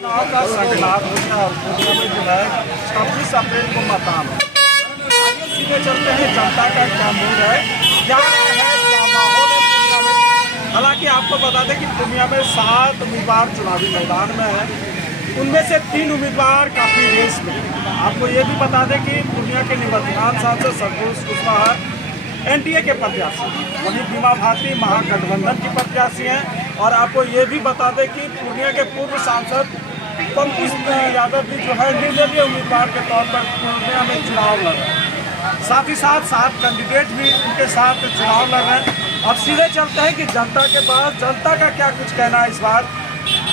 चुनाव का संकल्प होता है और पूर्णिया में जो है 26 अप्रैल को मतदान है। आगे सीधे चलते हैं, जनता का क्या मूड है, क्या माहौल है पूर्णिया में। हालांकि आपको बता दें कि पूर्णिया में 7 उम्मीदवार चुनावी मैदान में है, उनमें से 3 उम्मीदवार काफ़ी रेस में। आपको ये भी बता दें कि पूर्णिया के निवर्तमान सांसद संतोष कुशवाहा एनडीए के प्रत्याशी, वहीं बीमा भारती महागठबंधन की प्रत्याशी हैं। और आपको ये भी बता दें कि पूर्णिया के पूर्व सांसद पंकु यादव भी जो है निर्दलीय उम्मीदवार के तौर पर पूर्णिया में चुनाव लड़ रहे हैं। साथ ही साथ 7 कैंडिडेट भी उनके साथ चुनाव लड़ रहे हैं। अब सीधे चलते हैं कि जनता के पास, जनता का क्या कुछ कहना है इस बार,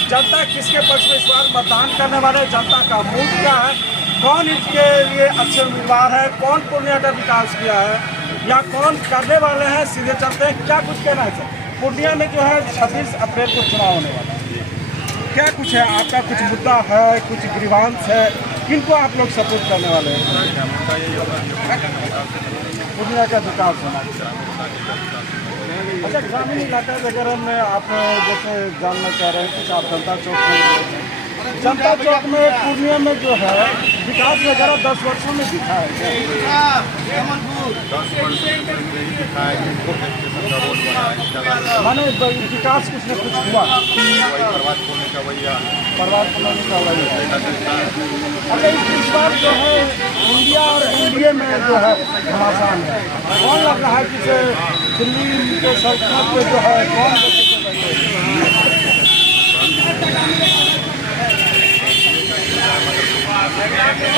जनता किसके पक्ष में इस बार मतदान करने वाले, जनता का मूड क्या है, कौन इसके लिए अच्छे उम्मीदवार है, कौन पूर्णिया का विकास किया है या कौन करने वाले हैं। सीधे चलते हैं, क्या कुछ कहना है सर। पूर्णिया में जो है 26 अप्रैल को चुनाव होने वाला है, क्या कुछ है आपका, कुछ मुद्दा है, कुछ ग्रीवांस है, किनको आप लोग सपोर्ट करने वाले हैं। पूर्णिया का विकास होना। अच्छा, ग्रामीण इलाका वगैरह में आप जैसे जानना चाह रहे हैं कुछ, आप जनता चौक में, जनता चौक में पूर्णिया में जो है विकास वगैरह 10 वर्षों में दिखा है। 10 वर्ष दिखा है कि माने विकास कुछ न कुछ हुआ, बर्बाद होने का भैया बर्बाद होने का भैया। अच्छा, इस बार जो है इंडिया और एनडीए में जो है घमासान है, कौन लग रहा है कि दिल्ली के सल्तनत पे जो है कौन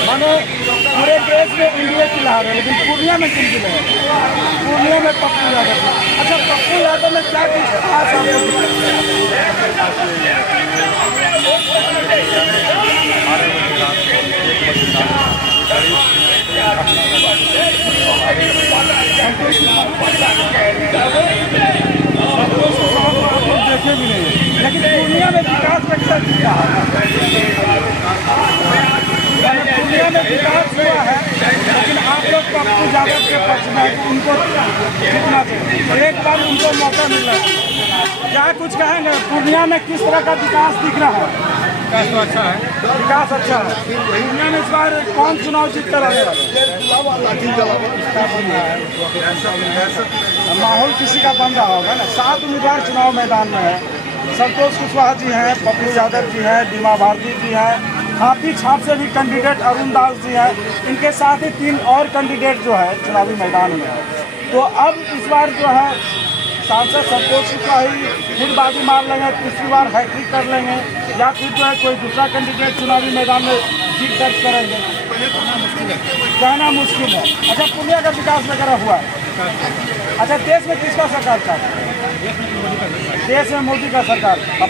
माने पूरे देश में इंडिया की लहर है, लेकिन पूर्णिया में किन की लहर है? पूर्णिया में पप्पू यादव। अच्छा, पप्पू यादव में क्या कुछ खास देखे भी नहीं, लेकिन पूर्णिया में विकास कैसा दिखता है। पूर्णिया में विकास हुआ है, लेकिन आप लोग पप्पू यादव के पक्ष में, उनको जितना चाहिए, एक बार उनको मौका मिल रहा है। क्या कुछ कहेंगे, पूर्णिया में किस तरह का विकास दिख रहा है। विकास तो अच्छा है, विकास अच्छा है। पूर्णिया में इस बार कौन चुनाव जीत कर आने वाला है। माहौल किसी का बन रहा होगा ना। 7 उम्मीदवार चुनाव मैदान में है, संतोष कुशवाहा जी हैं, पप्पू यादव जी हैं, बीमा भारती जी हैं, हाथी छाप से भी कैंडिडेट अरुण दास जी हैं, इनके साथ ही 3 और कैंडिडेट जो है चुनावी मैदान में है। तो अब इस बार जो है सांसद संतोष कुशवाहा ही फिर बाजी मार लेंगे, तीसरी बार हैट्रिक कर लेंगे, या फिर जो है कोई दूसरा कैंडिडेट चुनावी मैदान में जीत दर्ज करेंगे, कहना मुश्किल है। अच्छा, पूर्णिया का विकास वगैरह हुआ है। अच्छा, देश में किसका सरकार था। देश में मोदी का सरकार। अब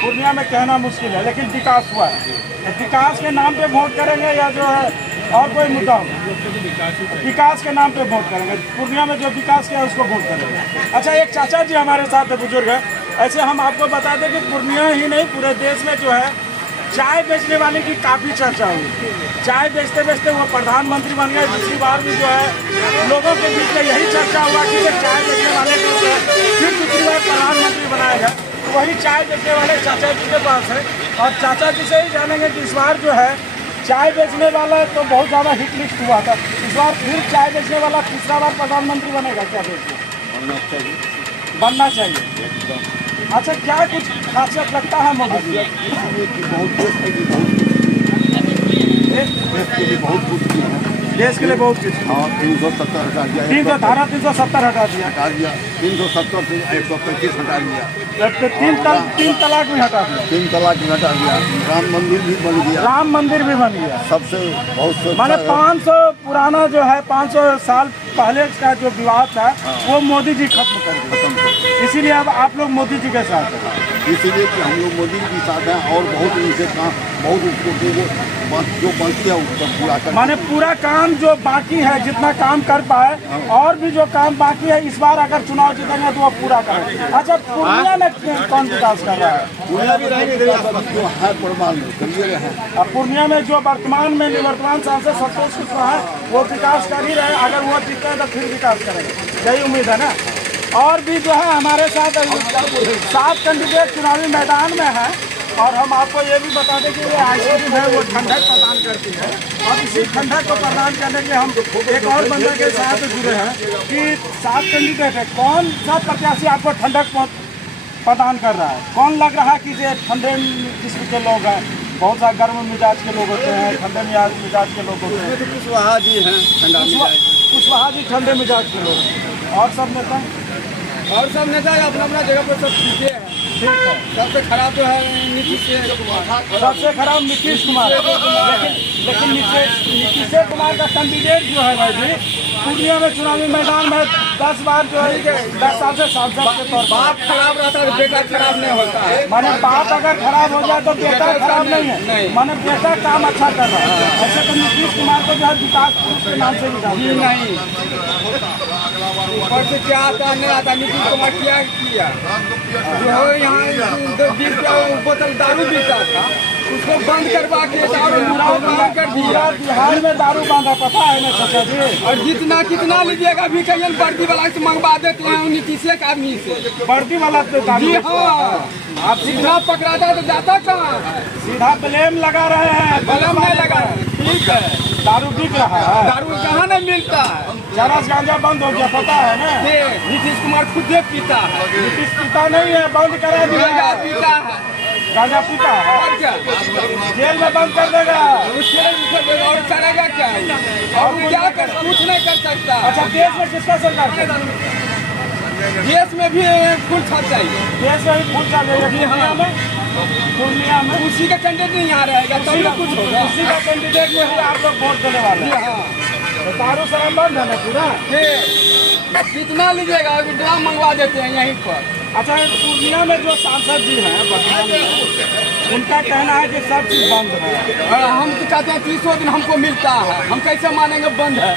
पूर्णिया में कहना मुश्किल है, लेकिन विकास हुआ है। तो विकास के नाम पे वोट करेंगे या जो है और कोई मुद्दा होगा, विकास के नाम पे वोट करेंगे। पूर्णिया में जो विकास किया है उसको वोट करेंगे। अच्छा, एक चाचा जी हमारे साथ बुजुर्ग है। ऐसे हम आपको बता दें कि पूर्णिया ही नहीं पूरे देश में जो है चाय बेचने वाले की काफ़ी चर्चा हुई। चाय बेचते बेचते वो प्रधानमंत्री बन गए। दूसरी बार भी जो है लोगों के बीच में यही चर्चा हुआ कि चाय बेचने वाले को फिर दूसरी बार प्रधानमंत्री बनाया गया। तो वही चाय बेचने वाले चाचा जी के पास है, और चाचा जी से ही जानेंगे कि इस बार जो है चाय बेचने वाला तो बहुत ज़्यादा हिट लिस्ट हुआ था, इस बार फिर चाय बेचने वाला तीसरा बार प्रधानमंत्री बनेगा। क्या बेचने बनना चाहिए। अच्छा, क्या कुछ खासियत लगता है मोदी जी। देश के लिए बहुत कुछ। 370 हटा दिया, 370 हटा दिया, 370 से 135 हटा दिया, 3 तलाक भी हटा दिया, 3 तलाक भी हटा दिया, राम मंदिर भी बन गया, राम मंदिर भी बन गया। सबसे बहुत माने 500 पुराना जो है 500 साल पहले का जो विवाद था वो मोदी जी खत्म कर दिए। इसीलिए अब आप लोग मोदी जी के साथ हैं। इसीलिए कि हम लोग मोदी के साथ हैं और बहुत उनसे काम, बहुत उसको जो बाकी है उसको पूरा कर, माने पूरा काम जो बाकी है, जितना काम कर पाए, और भी जो काम बाकी है इस बार अगर चुनाव जीतेंगे तो वो पूरा करें। अच्छा, पूर्णिया में कौन विकास कर रहा है। पूर्णिया भी रहेंगे जो है प्रमाण में। अब पूर्णिया में जो वर्तमान में निवर्तमान सांसद संतोष कुशवाहा है वो विकास कर ही रहे। अगर वो जीतते हैं तो फिर विकास करेंगे, यही उम्मीद है ना। और भी जो है हमारे साथ 7 कैंडिडेट चुनावी मैदान में हैं। और हम आपको ये भी बता दें कि ये आइसक्रीम है वो ठंडक प्रदान करती है। और इसी ठंडक को प्रदान करने के लिए हम एक और बंदे के साथ जुड़े हैं कि 7 कैंडिडेट है, कौन सा प्रत्याशी आपको ठंडक प्रदान कर रहा है? कौन लग रहा है कि ये ठंडे किस्म के लोग हैं? बहुत सा गर्म मिजाज के लोग होते हैं, ठंडे मिजाज के लोग होते हैं। कुशवाहा जी हैं ठंडा मिजाज, कुशवाहा जी ठंडे मिजाज के लोग। और सब नेता अपना अपना जगह पर सब ठीक है। ठीक है। सबसे खराब जो है नीतीश सबसे खराब नीतीश कुमार। लेकिन नीतीश कुमार का कैंडिडेट जो है भाई जी पूर्णिया में चुनावी मैदान में 10 बार जो है 10 साल से सांसद के तौर पर। बाप खराब रहता है, बेटा खराब नहीं होता है। माने बाप अगर खराब हो जाए तो बेटा खराब नहीं है, माने बेटा काम अच्छा कर रहा है। ऐसे तो नीतीश कुमार को जो है विकास के नाम से भी नहीं ऊपर से क्या आता नहीं आता। नीतीश कुमार क्या किया जो है यहाँ 20 बोतल दारू पीता था उसको बंद करवा के बंद कर दिया। बिहार में दारू बांधा पता है ना चाचा जी। और जितना कितना लीजिएगा भी कहीं वर्दी वाला से मंगवा देते हैं नीतीश के आदमी से। वर्दी वाला से जी हाँ, आप सीधा पकड़ाता तो जाता कहाँ है? सीधा ब्लेम लगा रहे हैं। बलम नहीं लगा है। ठीक है, दारू बिक रहा है। दारू कहाँ नहीं मिलता है? चरस गांजा बंद हो गया पता है ना। नीतीश कुमार खुद ही पीता है। नीतीश पीता नहीं है, बंद करा दिया। पीता है, गांजा पीता है। और क्या जेल में बंद कर देगा। और करेगा क्या? और क्या कर, कुछ नहीं कर सकता। अच्छा, देश में किसका सरकार? देश में भी फुल छाप चाहिए। देश में भी फुल चाहिए। पूर्णिया में उसी का कैंडिडेट नहीं यहाँ रहेगा तभी तो कुछ होगा। उसी का कैंडिडेट में ही आप लोग वोट देने वाले हैं। हाँ, तो दारू शराब बंद है ना पूरा? कितना लीजिएगा? ड्राम मंगवा देते हैं यहीं पर। अच्छा, पूर्णिया में जो सांसद जी हैं वर्तमान में, उनका कहना है कि सब चीज बंद है। और हम तो कहते हैं 30 दिन हमको मिलता है, हम कैसे मानेंगे बंद है?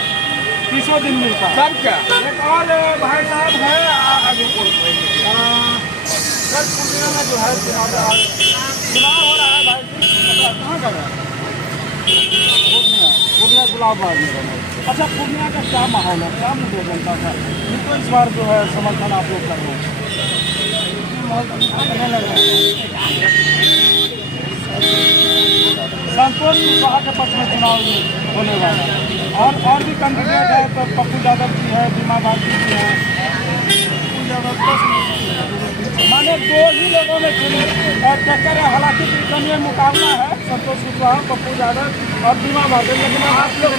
30 दिन मिलता है। सब क्या? एक और भाई साहब है अभी सर पूर्णिया में जो है चुनाव हो रहा है भाई जी। कहाँ का है? पूर्णिया गुलाबबाग में। अच्छा, पूर्णिया का क्या माहौल है, क्या मुद्दे जनता का? इनको इस बार जो है समर्थन आप लोग कर रहे हैं? संतोष कुशवाहा के पक्ष में चुनाव होने वाला है। और भी कैंडिडेट है तो पप्पू यादव जी है, बीमा भारती जी है। माने 2 ही लोगों में टक्कर है। हालांकि ये मुकाबला है संतोष कुशवाहा, पप्पू यादव और बीमा भारती। लेकिन आप लोग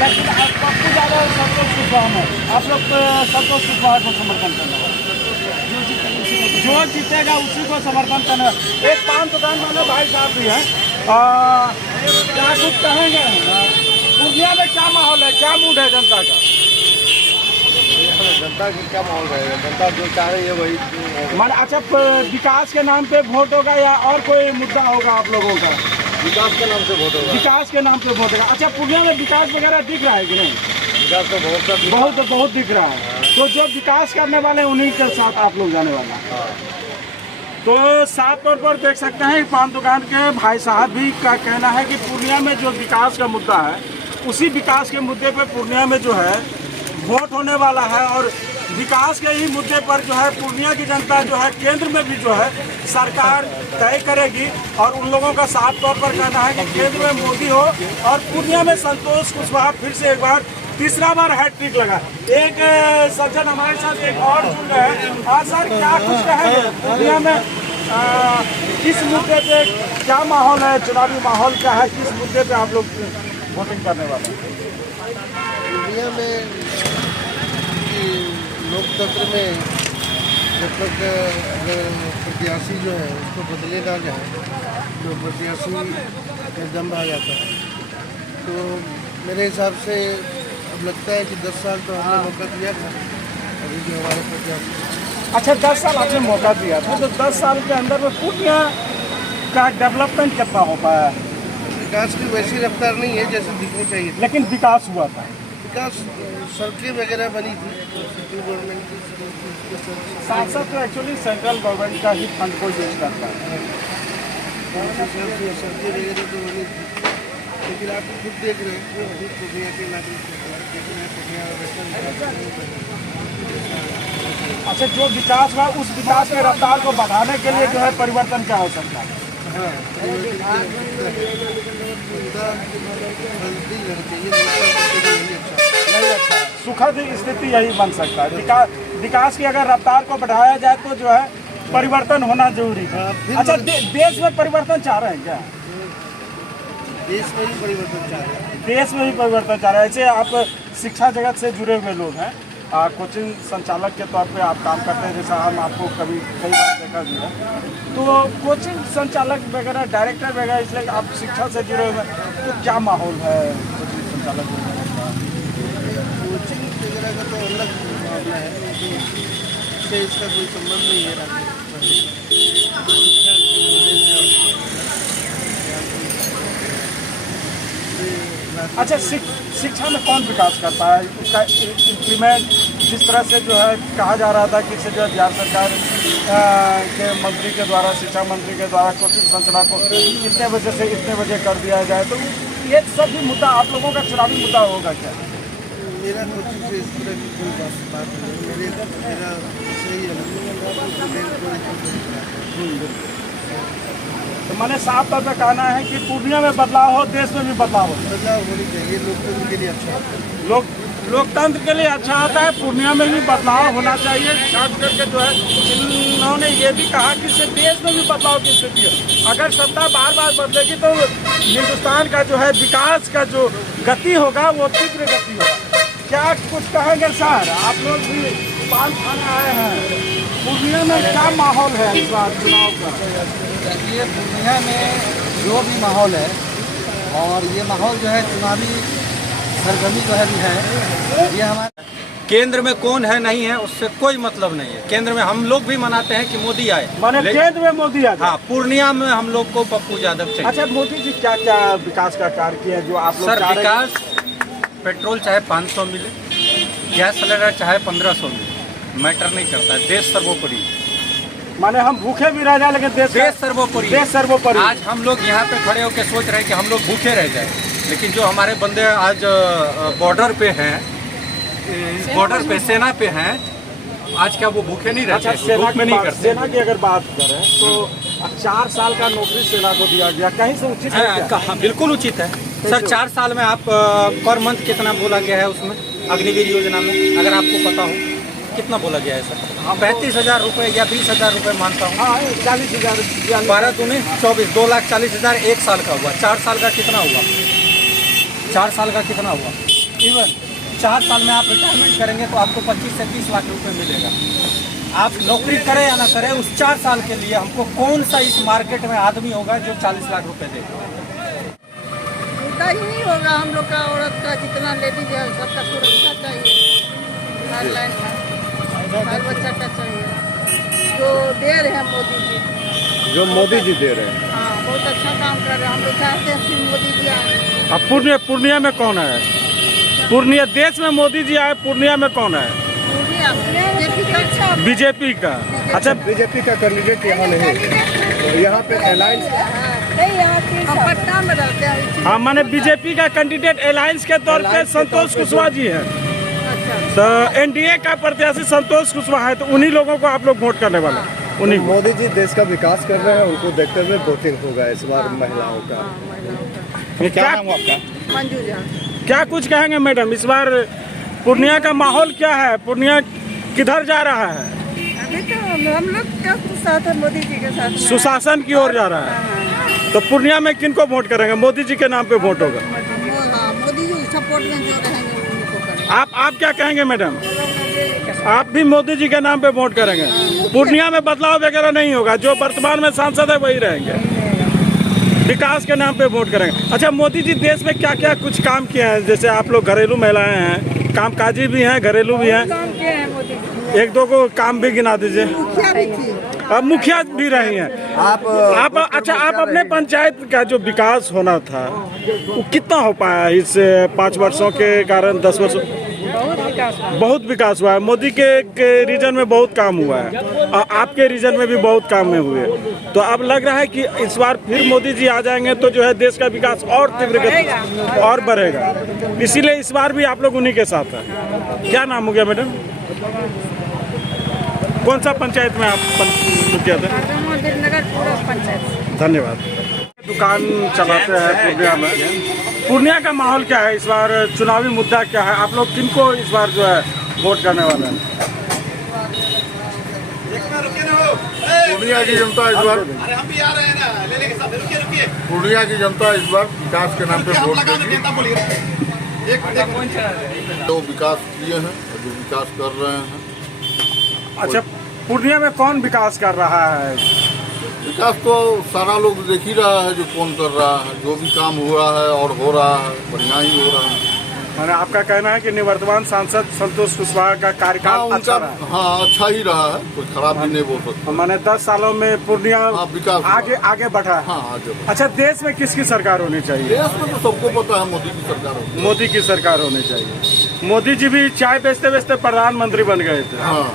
लेकिन पप्पू यादव संतोष कुशवाहा में आप लोग संतोष कुशवाहा को समर्थन करना है। जो जीतेगा उसी को समर्थन करना। एक पान दुकान वाले भाई साहब भी हैं, क्या कुछ कहेंगे? पूर्णिया में क्या माहौल है, क्या मूड है जनता का? जनता की क्या माहौल रहेगा? जनता जो चाह रही है वही मान। अच्छा, विकास के नाम पे वोट होगा या और कोई मुद्दा होगा आप लोगों का? विकास के नाम से वोट होगा। विकास के नाम पे वोट होगा। अच्छा, पूर्णिया में विकास वगैरह दिख रहा है कि नहीं? विकास तो बहुत दिख रहा है। तो जो विकास करने वाले हैं उन्हीं के साथ आप लोग जाने वाला है। तो साफ तौर पर देख सकते हैं पान दुकान के भाई साहब भी का कहना है कि पूर्णिया में जो विकास का मुद्दा है उसी विकास के मुद्दे पे पूर्णिया में जो है वोट होने वाला है। और विकास के ही मुद्दे पर जो है पूर्णिया की जनता जो है केंद्र में भी जो है सरकार तय करेगी। और उन लोगों का साफ तौर पर कहना है कि केंद्र में मोदी हो और पूर्णिया में संतोष कुशवाहा फिर से एक बार तीसरा बार हैट्रिक लगा। एक सज्जन हमारे साथ एक और जुड़ रहे हैं। हाँ सर, क्या कुछ कहेंगे पूर्णिया में किस मुद्दे पे क्या माहौल है, चुनावी माहौल क्या है, किस मुद्दे पे आप लोग वोटिंग करने वाले हैं? पूर्णिया में लोकतंत्र में जब तक अगर प्रत्याशी जो है उसको बदले ना जाए तो प्रत्याशी में दम आ जाता है। तो मेरे हिसाब से अब लगता है कि 10 साल तो हमने मौका दिया था, अभी जो हमारे प्रत्याशी। अच्छा, 10 साल आपने मौका दिया था, तो 10 साल के अंदर में पूर्णिया का डेवलपमेंट कितना हो पाया? विकास की वैसी रफ्तार नहीं है जैसे दिखनी चाहिए, लेकिन विकास हुआ था। विकास सड़कें वगैरह बनी थी सेंट्रल गवर्नमेंट की। साथ साथ तो एक्चुअली सेंट्रल गवर्नमेंट का ही फंड को यूज करता है। सड़कें वगैरह तो बनी थी, लेकिन आप खुद देख रहे हैं पूर्णिया के नागरिक पूर्णिया वेस्टर्न अच्छा, जो विकास हुआ उस विकास के रफ्तार को बढ़ाने के लिए जो है परिवर्तन क्या हो सकता है? नहीं, अच्छा, सुखद स्थिति यही बन सकता है। विकास की अगर रफ्तार को बढ़ाया जाए तो जो है परिवर्तन होना जरूरी है। अच्छा, देश में परिवर्तन चाह रहे हैं क्या? देश में ही परिवर्तन चाह रहे हैं। देश में ही परिवर्तन चाह रहे हैं। ऐसे आप शिक्षा जगत से जुड़े हुए लोग हैं, कोचिंग संचालक के तौर पे आप काम करते हैं, जैसा हम आपको कई बार देखा भी है। तो कोचिंग संचालक वगैरह, डायरेक्टर वगैरह, इसलिए आप शिक्षा से जुड़े हुए हैं, तो क्या माहौल है कोचिंग संचालक वगैरह का? कोचिंग वगैरह का तो अलग मामला है, इससे इसका कोई संबंध नहीं है। अच्छा, शिक्षा में कौन विकास करता है? उसका इंप्लीमेंट जिस तरह से जो है कहा जा रहा था कि जो है बिहार सरकार के मंत्री के द्वारा, शिक्षा मंत्री के द्वारा कोचिंग संचालक को इतने बजे से इतने बजे कर दिया जाए, तो ये सब भी मुद्दा आप लोगों का चुनावी मुद्दा होगा क्या? मेरा कोचिंग से इस तरह की कोई बात नहीं। मेरा सही है। तो मैंने साफ तौर पर कहना है कि पूर्णिया में बदलाव हो, देश में भी बदलाव हो। बदलाव होनी चाहिए, लोकतंत्र के लिए अच्छा होता है। लोकतंत्र के लिए अच्छा होता है, पूर्णिया में भी बदलाव होना चाहिए। खास करके जो है इन्होंने ये भी कहा कि इससे देश में भी बदलाव की स्थिति है। अगर सत्ता बार बार बदलेगी तो हिंदुस्तान का जो है विकास का जो गति होगा वो तीव्र गति होगा। क्या कुछ कहेंगे सर? आप लोग भी पान खाने आए हैं, पूर्णिया में क्या माहौल है इस बार चुनाव का? देखिए, पूर्णिया में जो भी माहौल है, और ये माहौल जो है चुनावी सरगर्मी जो है ये हमारे केंद्र में कौन है नहीं है उससे कोई मतलब नहीं है। केंद्र में हम लोग भी मनाते हैं कि मोदी आए, माने केंद्र में मोदी आ जाए। हाँ, पूर्णिया में हम लोग को पप्पू यादव चाहिए। अच्छा, मोदी जी क्या क्या विकास का कार्य किया है जो आप लोग सर, चाह रहे हैं? विकास पेट्रोल चाहे 500 मिले, गैस सिलेंडर चाहे 1500 मिले, मैटर नहीं करता है। देश सर्वोपरि, माने हम भूखे भी रह जाए लेकिन देश सर्वोपरि। देश सर्वोपरि। आज हम लोग यहाँ पे खड़े होकर सोच रहे हैं कि हम लोग भूखे रह जाए, लेकिन जो हमारे बंदे आज बॉर्डर पे हैं, बॉर्डर पे सेना पे हैं, आज क्या वो भूखे नहीं रहते? अच्छा, सेना में नहीं करते। सेना की अगर बात करें तो 4 साल का नौकरी सेना को दिया गया, कहीं से उचित है क्या? हाँ, बिल्कुल उचित है सर। 4 साल में आप पर मंथ कितना बोला गया है उसमें अग्निवीर योजना में, अगर आपको पता हो कितना बोला गया है सर? 35,000 रुपये या 20,000 रुपये मानता हूँ। हाँ, 40,000, 12 दूनी 24, 2,40,000 1 साल का हुआ। 4 साल का कितना हुआ? 4 साल का कितना हुआ? इवन 4 साल में आप रिटायरमेंट करेंगे तो आपको 25 से 30 लाख रुपए मिलेगा। आप नौकरी करें या ना करें, उस 4 साल के लिए हमको कौन सा इस मार्केट में आदमी होगा जो 40 लाख रुपए देगा? मुद्दा यही होगा हम लोग का, औरत का जितना लेडीज है सबका सुरक्षा चाहिए, हर लाइन में हर बच्चा का चाहिए। जो दे रहे हैं मोदी जी, जो मोदी जी दे रहे हैं, हाँ, बहुत अच्छा काम कर रहे हैं। हम लोग चाहते हैं कि मोदी जी आए। अब पूर्णिया में कौन है? पूर्णिया देश में मोदी जी आए, पूर्णिया में कौन है? पूर्णिया बीजेपी का। अच्छा, बीजेपी का। अच्छा, बीजेपी का कैंडिडेट यहाँ नहीं है, यहाँ पे अलायंस हम पटना में रहते हैं। हाँ, माने बीजेपी का कैंडिडेट अलायंस के तौर पे संतोष कुशवाहा जी हैं। अच्छा, तो एनडीए का प्रत्याशी संतोष कुशवाहा है, तो उन्हीं लोगों को आप लोग वोट करने वाले हैं। उन्हीं को। मोदी जी देश का विकास कर रहे हैं, उनको देखते हुए वोटिंग होगा इस बार महिलाओं का। क्या मंजू झा। क्या कुछ कहेंगे मैडम, इस बार पूर्णिया का माहौल क्या है? पूर्णिया किधर जा रहा है? अभी तो हम लोग क्या साथ है, मोदी जी के साथ में। सुशासन की ओर जा रहा है। तो पूर्णिया में किनको वोट करेंगे? मोदी जी के नाम पे वोट होगा। हाँ, मोदी जी सपोर्ट में जो रहेंगे उनको करेंगे। आप क्या कहेंगे मैडम? आप भी मोदी जी के नाम पे वोट करेंगे? पूर्णिया में बदलाव वगैरह नहीं होगा, जो वर्तमान में सांसद है वही रहेंगे, विकास के नाम पे वोट करेंगे। अच्छा, मोदी जी देश में क्या क्या कुछ काम किए हैं? जैसे आप लोग घरेलू महिलाएं हैं, कामकाजी भी हैं, घरेलू भी हैं, काम किए हैं मोदी जी। एक दो को काम भी गिना दीजिए। मुखिया भी थी। अब मुखिया भी रही हैं आप। अच्छा, आप अपने पंचायत का जो विकास होना था वो कितना हो पाया इस 5 वर्षों के कारण? 10 वर्षों बहुत विकास हुआ है। मोदी के रीजन में बहुत काम हुआ है और आपके रीजन में भी बहुत काम में हुए। तो अब लग रहा है कि इस बार फिर मोदी जी आ जाएंगे तो जो है देश का विकास और तीव्र गति और बढ़ेगा। इसीलिए इस बार भी आप लोग उन्हीं के साथ हैं। क्या नाम हो गया मैडम? कौन सा पंचायत में आप मुखिया थे? नगर पूरा पंचायत। धन्यवाद। दुकान चलाते हैं पूर्णिया में। पूर्णिया का माहौल क्या है इस बार? चुनावी मुद्दा क्या है? आप लोग किनको इस बार जो है वोट करने वाले हैं? पूर्णिया की जनता इस बार पूर्णिया की जनता इस बार विकास के नाम पे वोट देगी। जो विकास किए हैं, जो विकास कर रहे हैं। अच्छा, पूर्णिया में कौन विकास कर रहा है? विकास तो सारा लोग देख ही रहा है, जो कौन कर रहा है। जो भी काम हुआ है और हो रहा है, बढ़िया ही हो रहा है। मैंने आपका कहना है कि निवर्तमान सांसद संतोष कुशवाहा का कार्यकाल अच्छा रहा है? हाँ, अच्छा ही रहा है, कुछ खराब भी नहीं बोल सकते। मैंने 10 सालों में पूर्णिया विकास आगे बढ़ा है। हाँ, आगे बढ़ा। अच्छा, देश में किसकी सरकार होनी चाहिए? देश में तो सबको पता है मोदी की सरकार होगी। मोदी की सरकार होनी चाहिए। मोदी जी भी चाय बेचते बेचते प्रधानमंत्री बन गए थे। हाँ,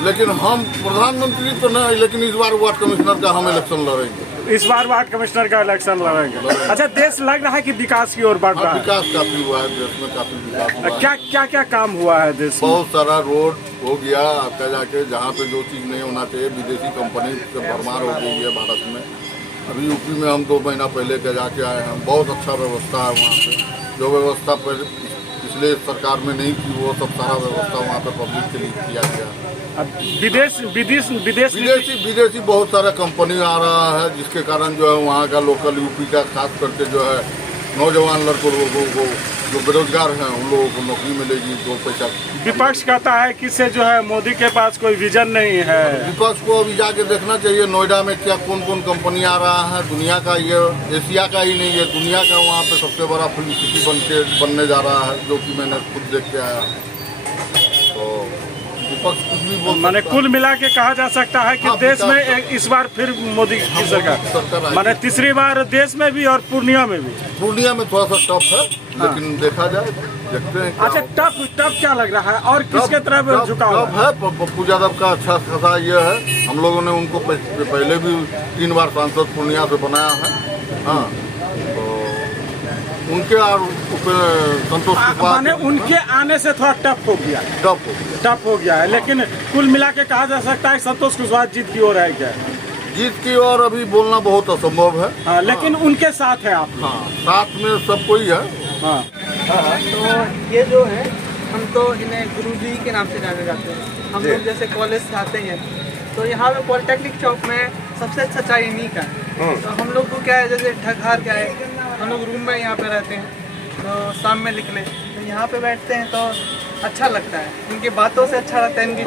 लेकिन हम प्रधानमंत्री तो नहीं, लेकिन इस बार वार्ड कमिश्नर का हम इलेक्शन लड़ेंगे। इस बार वार्ड कमिश्नर का इलेक्शन लड़ेंगे। अच्छा, देश लग रहा है कि विकास की ओर बढ़ रहा है? विकास काफी हुआ है देश में, काफी विकास हुआ है। क्या क्या काम हुआ है देश में? बहुत सारा रोड हो गया आपका जाके, जहाँ पे जो चीज़ नहीं होना चाहिए विदेशी कंपनी से भरमार हो गई है भारत में। अभी यूपी में हम 2 महीना पहले के जाके आए हैं, बहुत अच्छा व्यवस्था है वहाँ पे। जो व्यवस्था पिछले सरकार में नहीं की, वो सब सारा व्यवस्था वहाँ पे पब्लिक के लिए किया गया। अब विदेशी बहुत सारा कंपनी आ रहा है, जिसके कारण जो है वहाँ का लोकल यूपी का खास करके जो है नौजवान लड़कों को जो बेरोजगार हैं उन लोगों को नौकरी मिलेगी, 2 पैसा। विपक्ष कहता है कि इससे जो है मोदी के पास कोई विजन नहीं है। विपक्ष को अभी जाके देखना चाहिए नोएडा में क्या कौन कौन कंपनी आ रहा है। दुनिया का, ये एशिया का ही नहीं है, दुनिया का वहाँ पे सबसे बड़ा फिल्म सिटी बनने जा रहा है, जो कि मैंने खुद देख के आया। तो विपक्ष कुछ भी बोल, माने कुल मिला के कहा जा सकता है कि देश में इस बार फिर मोदी की सरकार, माने तीसरी बार देश में भी और पूर्णिया में भी। पूर्णिया में थोड़ा सा टफ है, लेकिन देखा जाए, देखते हैं। अच्छा, टफ क्या लग रहा है और किसके तरफ झुकाव है? पप्पू यादव का अच्छा खासा ये है। हम लोगों ने उनको पहले भी 3 बार सांसद पूर्णिया से बनाया है। हाँ, तो उनके और संतोष माने उनके आने से थोड़ा टफ हो गया है, लेकिन कुल मिला के कहा जा सकता है संतोष कुशवाहा जीत की ओर है। क्या जीत की ओर अभी बोलना बहुत असंभव है। हाँ, लेकिन उनके साथ है आप। हाँ, साथ में सब कोई है। हाँ, तो ये जो है, हम तो इन्हें गुरुजी के नाम से जाने जाते हैं। हम लोग जैसे कॉलेज से आते हैं, तो यहाँ पे पॉलिटेक्निक चौक में सबसे अच्छा चाय इन्हीं का है। तो हम लोग को क्या है, जैसे ठगहार क्या है, हम लोग रूम में यहाँ पे रहते हैं, तो शाम में निकले तो यहाँ पे बैठते हैं तो अच्छा लगता है। इनकी बातों से अच्छा लगता है, इनकी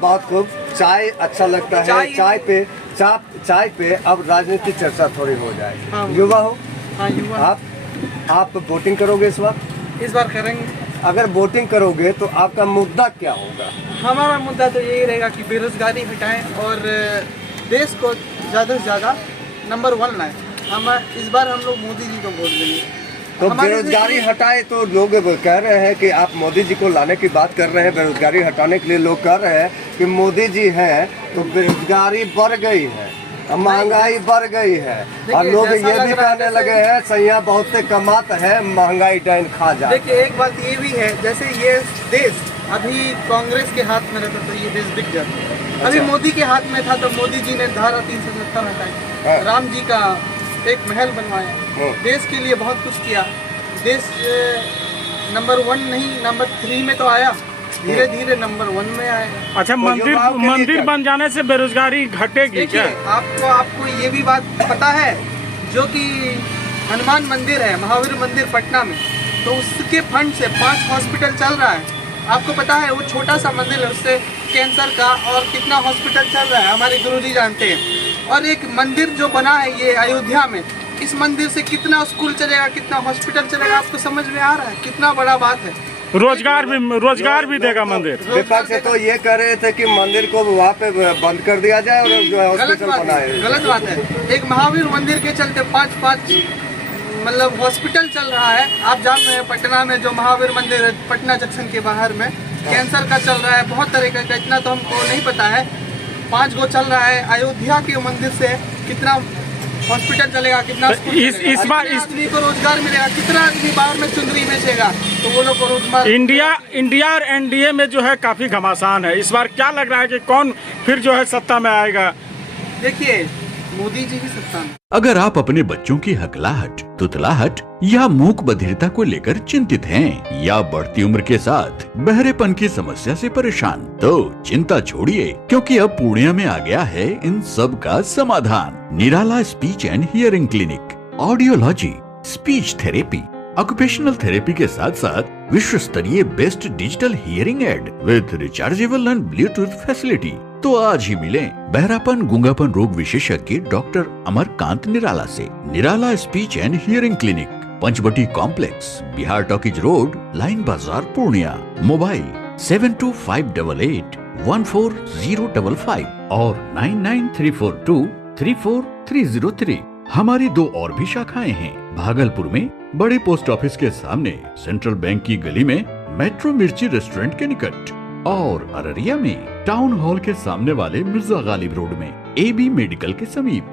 बात खूब। चाय अच्छा लगता है। चाय पे अब राजनीतिक चर्चा थोड़ी हो जाए। हाँ, युवा हो। हाँ, युवा। आप वोटिंग करोगे इस बार करेंगे। अगर वोटिंग करोगे तो आपका मुद्दा क्या होगा? हमारा मुद्दा तो यही रहेगा कि बेरोजगारी हटाएं और देश को ज़्यादा से ज़्यादा नंबर 1 लाएं। इस बार हम लोग मोदी जी को वोट देंगे। तो बेरोजगारी हटाए, तो लोग कह रहे हैं कि आप मोदी जी को लाने की बात कर रहे हैं। बेरोजगारी हटाने के लिए लोग कह रहे हैं कि मोदी जी हैं तो बेरोजगारी बढ़ गई है, महंगाई बढ़ गई है, और लोग ये भी कहने लगे हैं सैया बहुत से कमाता है, महंगाई डाइन खा जाए। देखिए, एक बात ये भी है, जैसे ये देश अभी कांग्रेस के हाथ में रहता तो ये देश बिक जाता। अभी मोदी के हाथ में था तो मोदी जी ने धारा 370 हटाई, राम जी का एक महल बनवाया, देश के लिए बहुत कुछ किया। देश नंबर 1 नहीं, नंबर 3 में तो आया, धीरे धीरे नंबर 1 में आएगा। अच्छा, मंदिर बन जाने से बेरोजगारी घटेगी क्या? आपको ये भी बात पता है, जो कि हनुमान मंदिर है, महावीर मंदिर पटना में, तो उसके फंड से 5 हॉस्पिटल चल रहा है। आपको पता है, वो छोटा सा मंदिर है, उससे कैंसर का और कितना हॉस्पिटल चल रहा है, हमारे गुरुजी जानते हैं। और एक मंदिर जो बना है ये अयोध्या में, इस मंदिर से कितना स्कूल चलेगा, कितना हॉस्पिटल चलेगा, आपको समझ में आ रहा है? कितना बड़ा बात है। रोजगार भी देगा मंदिर। विपक्ष तो ये कह रहे थे कि मंदिर को वहाँ पे बंद कर दिया जाए और जो है हॉस्पिटल बनाए। गलत बात है। एक महावीर मंदिर के चलते 5 मतलब हॉस्पिटल चल रहा है। आप जान रहे हैं पटना में जो महावीर मंदिर है, पटना जंक्शन के बाहर में, कैंसर का चल रहा है, बहुत तरीके का, इतना तो हमको नहीं पता है। 5 गो चल रहा है। अयोध्या के मंदिर से कितना हॉस्पिटल चलेगा, कितना स्कूल इस चलेगा, बार कितने आदमी को रोजगार मिलेगा, कितना आदमी बाहर में चुंदरी बेचेगा तो वो लोग को रोजगार। इंडिया और एनडीए में जो है काफी घमासान है। इस बार क्या लग रहा है कि कौन फिर जो है सत्ता में आएगा? देखिए, मोदी जी की सत्ता में। अगर आप अपने बच्चों की हकलाहट, तुतलाहट या मूक बधिरता को लेकर चिंतित हैं या बढ़ती उम्र के साथ बहरेपन की समस्या से परेशान, तो चिंता छोड़िए, क्योंकि अब पूर्णिया में आ गया है इन सब का समाधान। Nirala speech and hearing clinic, audiology, speech therapy, occupational therapy के साथ साथ विश्व स्तरीय best digital hearing aid with rechargeable and bluetooth facility. तो आज ही मिलें बहरापन गूंगापन रोग विशेषज्ञ डॉक्टर अमरकांत निराला से। Nirala speech and hearing clinic, Panchvati complex, Bihar talkies road, line Bazar, Purnia. Mobile 7258814055 और 9934234303। हमारी 2 और भी शाखाएं हैं, भागलपुर में बड़े पोस्ट ऑफिस के सामने, सेंट्रल बैंक की गली में, मेट्रो मिर्ची रेस्टोरेंट के निकट, और अररिया में टाउन हॉल के सामने वाले मिर्जा गालिब रोड में AB मेडिकल के समीप।